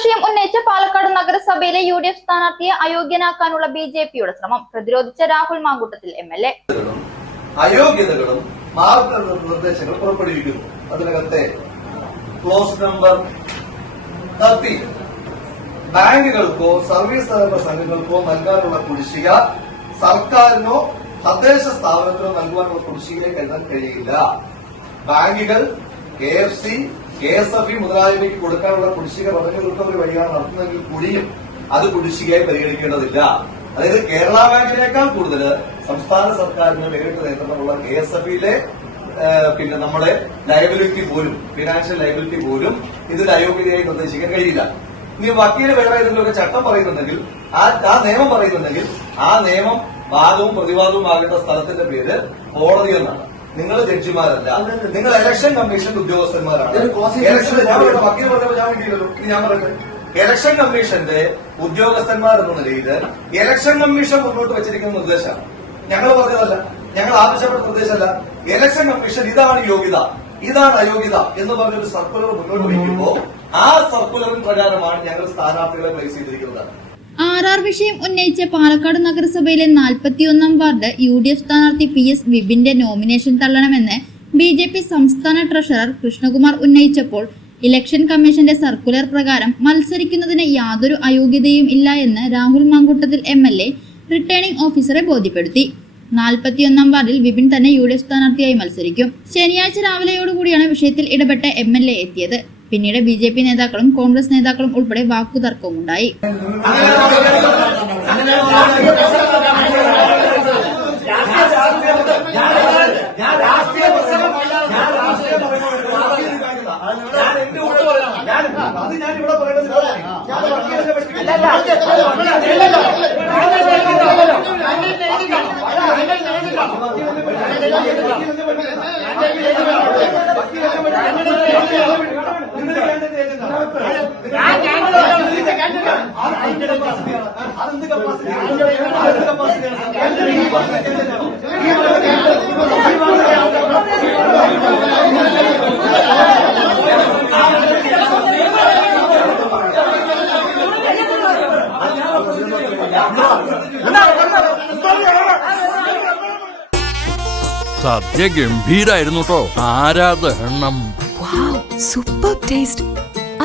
വിഷയം ഉന്നയിച്ച് പാലക്കാട് നഗരസഭയിലെ യു ഡി എഫ് സ്ഥാനാർത്ഥിയെ അയോഗ്യനാക്കാനുള്ള ബി ജെ പിയുടെ ശ്രമം. പ്രതിരോധിച്ച Rahul Mamkootathil M L A. അയോഗ്യതകളും മാർഗനിർദ്ദേശങ്ങൾ പുറപ്പെടുവിക്കുന്നു. അതിനകത്തെ ക്ലോസ് നമ്പർ തത്തി ബാങ്കുകൾക്കോ സർവീസ് സഹകരണ സംഘങ്ങൾക്കോ നൽകാനുള്ള കുടിശ്ശിക സർക്കാരിനോ തദ്ദേശ സ്ഥാപനത്തിനോ നൽകാനുള്ള കുടിശ്ശികയെ കരുതാൻ കഴിയില്ല. ബാങ്കുകൾ K F C K S F E മുതലായവയ്ക്ക് കൊടുക്കാനുള്ള കുടിശ്ശിക റവന്യൂ റിക്കവറി വഴിയാണ് നടത്തുന്നതെങ്കിൽ കൂടിയും അത് കുടിശ്ശികയായി പരിഗണിക്കേണ്ടതില്ല. അതായത് കേരള ബാങ്കിനേക്കാൾ കൂടുതൽ സംസ്ഥാന സർക്കാരിന് നേരിട്ട് നേതൃത്വമുള്ള കെ എസ് എഫ് ഇയിലെ പിന്നെ നമ്മുടെ ലയബിലിറ്റി പോലും ഫിനാൻഷ്യൽ ലയബിലിറ്റി പോലും ഇതിൽ അയോഗ്യതയായി നിർദ്ദേശിക്കാൻ കഴിയില്ല. ഇനി വക്കീൽ വേറെ ഏതെങ്കിലുമൊക്കെ ചട്ടം പറയുന്നുണ്ടെങ്കിൽ ആ നിയമം പറയുന്നുണ്ടെങ്കിൽ ആ നിയമം വാദവും പ്രതിവാദവും ആകേണ്ട സ്ഥലത്തിന്റെ പേര് കോടതി എന്നാണ്. നിങ്ങൾ ജഡ്ജിമാരല്ല. നിങ്ങൾ ഇലക്ഷൻ കമ്മീഷന്റെ ഉദ്യോഗസ്ഥന്മാരാണ്. ഇലക്ഷൻ ഞാൻ പറയട്ടെ, വക്കീൽ പറഞ്ഞപ്പോൾ ഞാൻ വേണ്ടിയില്ലല്ലോ ഞാൻ പറയട്ടെ. ഇലക്ഷൻ കമ്മീഷന്റെ ഉദ്യോഗസ്ഥന്മാർ എന്ന നിലയിൽ ഇലക്ഷൻ കമ്മീഷൻ മുന്നോട്ട് വെച്ചിരിക്കുന്ന നിർദ്ദേശമാണ്. ഞങ്ങൾ പറഞ്ഞതല്ല. ഞങ്ങൾ ആവശ്യപ്പെട്ട നിർദ്ദേശമല്ല. ഇലക്ഷൻ കമ്മീഷൻ ഇതാണ് യോഗ്യത. ഇതാണ് അയോഗ്യത എന്ന് പറഞ്ഞൊരു സർക്കുലർ മുന്നോട്ട് വയ്ക്കുമ്പോൾ ആ സർക്കുലറിൻ പ്രകാരമാണ് ഞങ്ങൾ സ്ഥാനാർത്ഥികളെ പ്ലേസ് ചെയ്തിരിക്കുന്നത്. ആർ വിഷയം ഉന്നയിച്ച് പാലക്കാട് നഗരസഭയിലെ നാൽപ്പത്തിയൊന്നാം വാർഡ് യു ഡി എഫ് സ്ഥാനാർത്ഥി പി എസ് വിപിന്റെ നോമിനേഷൻ തള്ളണമെന്ന് ബി ജെ പി സംസ്ഥാന ട്രഷറർ കൃഷ്ണകുമാർ ഉന്നയിച്ചപ്പോൾ ഇലക്ഷൻ കമ്മീഷന്റെ സർക്കുലർ പ്രകാരം മത്സരിക്കുന്നതിന് യാതൊരു അയോഗ്യതയും ഇല്ല എന്ന് Rahul Mamkootathil M L A returning ഓഫീസറെ ബോധ്യപ്പെടുത്തി. നാൽപ്പത്തിയൊന്നാം വാർഡിൽ വിപിൻ തന്നെ യു ഡി എഫ് സ്ഥാനാർത്ഥിയായി മത്സരിക്കും. ശനിയാഴ്ച രാവിലെയോടുകൂടിയാണ് വിഷയത്തിൽ ഇടപെട്ട എം എൽ എ എത്തിയത്. പിന്നീട് ബി ജെ പി നേതാക്കളും കോൺഗ്രസ് നേതാക്കളും ഉൾപ്പെടെ വാക്കുതർക്കവുമുണ്ടായി ഞാൻ സദ്യ ഗംഭീരായിരുന്നു കേട്ടോ. ആരാധനം സൂപ്പർ ടേസ്റ്റ്